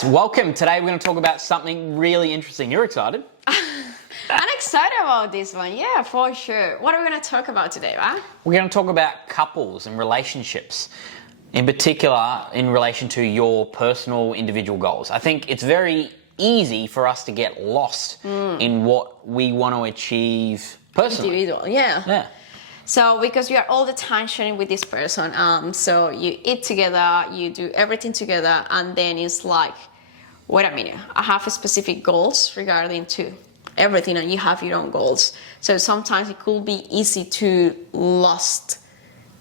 Yes, welcome. Today we're going to talk about something really interesting. You're excited? I'm excited about this one. Yeah, for sure. What are we going to talk about today, right? We're going to talk about couples and relationships, in particular in relation to your personal individual goals. I think it's very easy for us to get lost in what we want to achieve personally. Individual, yeah. Yeah. So because you are all the time sharing with this person, so you eat together, you do everything together, and then it's like, wait a minute, I have specific goals regarding to everything, and you have your own goals. So sometimes it could be easy to lost,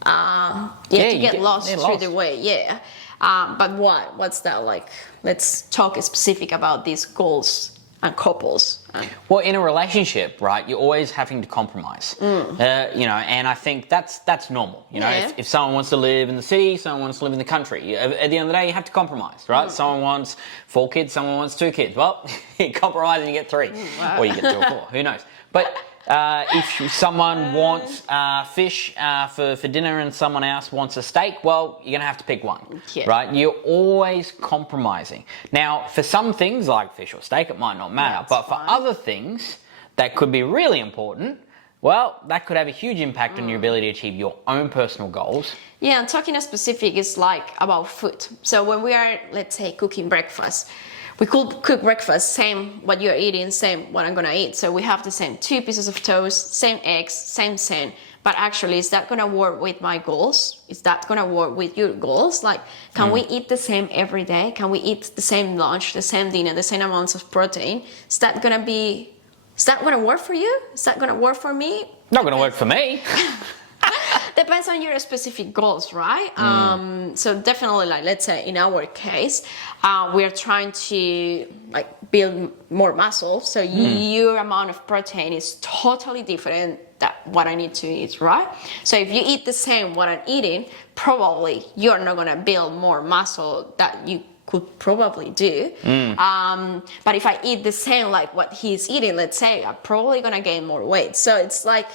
to get lost through the way, yeah. But what's that like? Let's talk specific about these goals and couples. Well, in a relationship, right, you're always having to compromise. And I think that's normal. You know, if someone wants to live in the city, someone wants to live in the country. At the end of the day, you have to compromise, right? Someone wants 4 kids, someone wants 2 kids. Well, you compromise and you get 3, or you get 2 or 4. Who knows? But if someone wants fish for dinner and someone else wants a steak, well, you're going to have to pick one, right? You're always compromising. Now, for some things like fish or steak, it might not matter. But for other things that could be really important, well, that could have a huge impact on your ability to achieve your own personal goals. Yeah, and talking specific is like about food. So when we are, let's say, cooking breakfast, we could cook breakfast, same what you're eating, same what I'm gonna eat. So we have the same 2 pieces of toast, same eggs, same. But actually, is that gonna work with my goals? Is that gonna work with your goals? Like, can we eat the same every day? Can we eat the same lunch, the same dinner, the same amounts of protein? Is that gonna work for you? Is that gonna work for me? Not gonna work for me. Depends on your specific goals, right? So definitely, like, let's say in our case, we're trying to like build more muscle. So your amount of protein is totally different than what I need to eat, right? So if you eat the same what I'm eating, probably you're not gonna build more muscle that you could probably do. But if I eat the same like what he's eating, let's say, I'm probably gonna gain more weight. So it's like,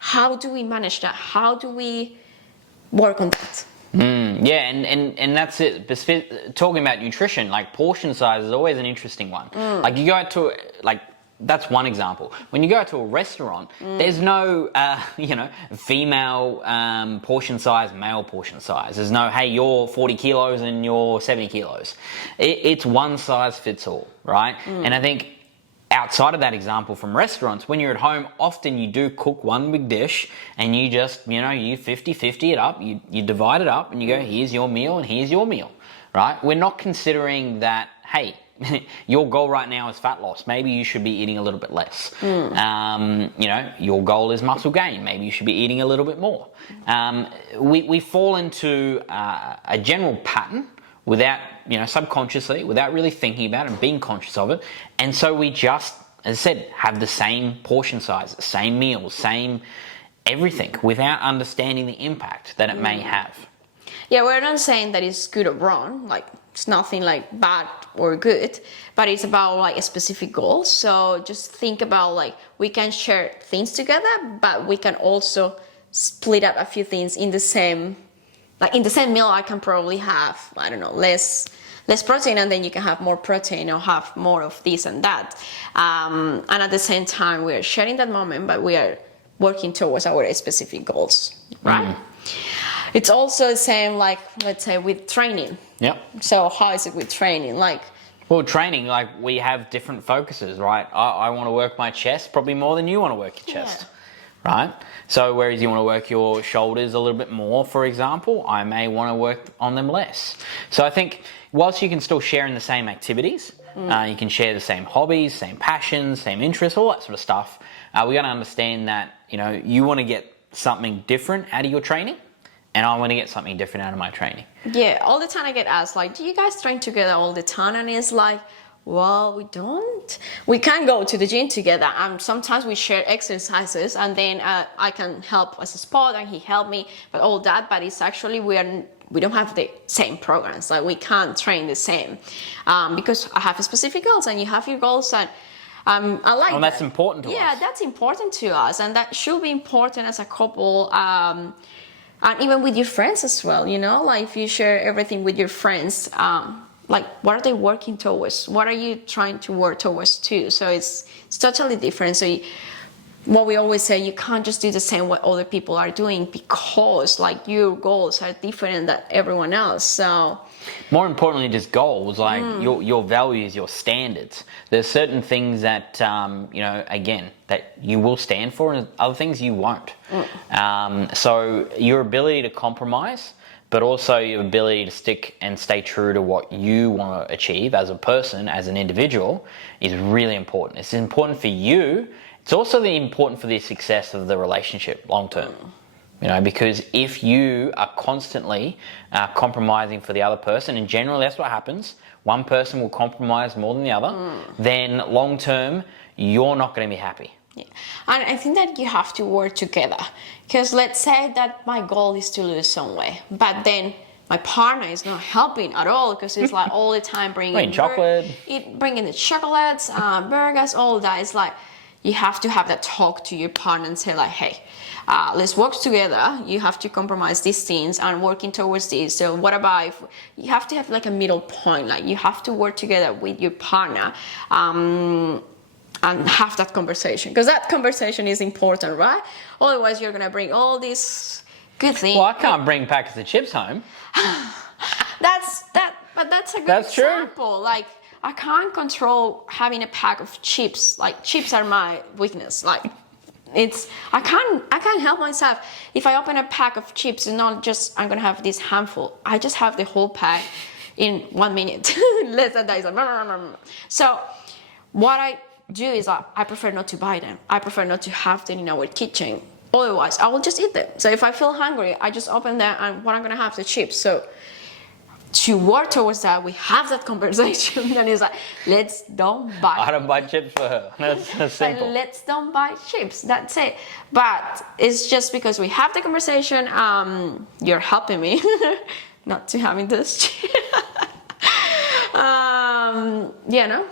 how do we manage that? How do we work on that? Yeah, and that's it. Talking about nutrition, like portion size is always an interesting one. Like you go to, like, that's one example. When you go to a restaurant, there's no, female portion size, male portion size. There's no, hey, you're 40 kilos and you're 70 kilos. It's one size fits all, right? And I think outside of that example from restaurants, when you're at home, often you do cook one big dish and you just, you 50-50 it up, you divide it up and you go, here's your meal and here's your meal, right? We're not considering that, hey, your goal right now is fat loss. Maybe you should be eating a little bit less. Your goal is muscle gain. Maybe you should be eating a little bit more. We fall into a general pattern without, subconsciously, without really thinking about it and being conscious of it. And so we just, as I said, have the same portion size, same meals, same everything without understanding the impact that it may have. Yeah, we're not saying that it's good or wrong, like it's nothing like bad or good, but it's about like a specific goal. So just think about like we can share things together, but we can also split up a few things in the same. Like in the same meal, I can probably have, I don't know, less protein, and then you can have more protein or have more of this and that. And at the same time, we are sharing that moment, but we are working towards our specific goals, right? It's also the same, like, let's say with training. Yep. So how is it with training? Well, training, like we have different focuses, right? I want to work my chest probably more than you want to work your chest. Yeah. Right? So whereas you want to work your shoulders a little bit more, for example, I may want to work on them less. So I think whilst you can still share in the same activities, you can share the same hobbies, same passions, same interests, all that sort of stuff, we got to understand that, you want to get something different out of your training, and I want to get something different out of my training. Yeah, all the time I get asked, like, do you guys train together all the time? And it's like, well, we don't. We can go to the gym together. Sometimes we share exercises, and then I can help as a spot, and he helped me. But all that, but it's actually we don't have the same programs. Like we can't train the same because I have specific goals, and you have your goals, and I like. Well, that's important to us. Yeah, that's important to us, and that should be important as a couple. And even with your friends as well, like if you share everything with your friends, like, what are they working towards? What are you trying to work towards too? So it's totally different. So what we always say, you can't just do the same what other people are doing, because like your goals are different than everyone else. So more importantly, just goals, like your values, your standards. There's certain things that again, that you will stand for, and other things you won't. So your ability to compromise, but also your ability to stick and stay true to what you want to achieve as a person, as an individual, is really important. It's important for you. It's also important for the success of the relationship long term. Because if you are constantly compromising for the other person, and generally that's what happens, one person will compromise more than the other, then long term, you're not going to be happy. Yeah. And I think that you have to work together, because let's say that my goal is to lose some weight, but then my partner is not helping at all, because it's like all the time bringing bringing the chocolates, burgers, all that. It's like you have to have that talk to your partner and say like, hey, let's work together. You have to compromise these things and working towards this. So what about if you have to have like a middle point? Like you have to work together with your partner. And have that conversation, because that conversation is important, right? Otherwise, you're gonna bring all these good things. Well, I can't bring packets of chips home. But that's a good example. True. Like I can't control having a pack of chips. Like chips are my weakness. Like I can't help myself. If I open a pack of chips, it's not just I'm gonna have this handful. I just have the whole pack in 1 minute. Less than that. So what I do is like, I prefer not to buy them. I prefer not to have them in our kitchen. Otherwise, I will just eat them. So if I feel hungry, I just open them, and what I'm gonna have the chips. So to work towards that, we have that conversation, and it's like, let's don't buy. I don't buy chips for her. That's simple. Like, let's don't buy chips. That's it. But it's just because we have the conversation. You're helping me not to having this chips. No.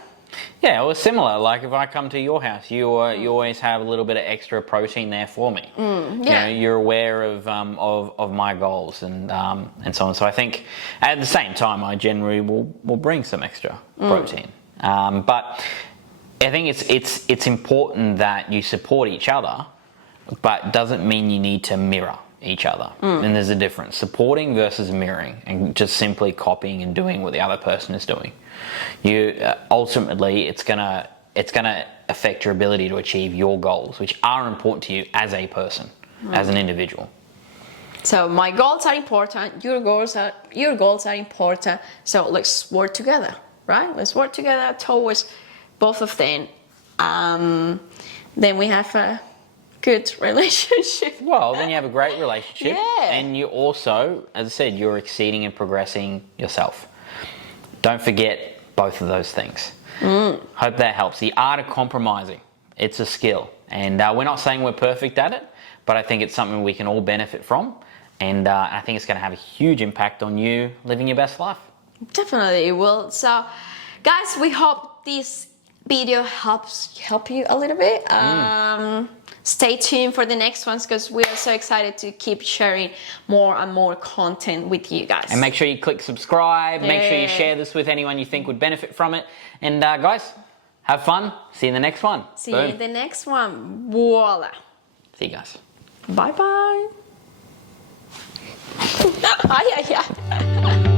Yeah, it was similar. Like if I come to your house, you always have a little bit of extra protein there for me. You're aware of my goals and so on. So I think at the same time, I generally will bring some extra protein. But I think it's important that you support each other, but doesn't mean you need to mirror each other. And there's a difference: supporting versus mirroring, and just simply copying and doing what the other person is doing. Ultimately, it's gonna affect your ability to achieve your goals, which are important to you as a person, as an individual. So my goals are important. Your goals are important. So let's work together, right? Let's work together towards both of them. Then we have a good relationship. Well, then you have a great relationship. Yeah. And you also, as I said, you're exceeding and progressing yourself. Don't forget both of those things. Hope that helps. The art of compromising, it's a skill. And we're not saying we're perfect at it, but I think it's something we can all benefit from. And I think it's going to have a huge impact on you living your best life. Definitely it will. So, guys, we hope this video help you a little bit. Stay tuned for the next ones, because we are so excited to keep sharing more and more content with you guys. And make sure you click subscribe. Make sure you share this with anyone you think would benefit from it. And guys, have fun. See you in the next one. See you in the next one. Voila. See you guys. Bye bye. Ay, ay, ay.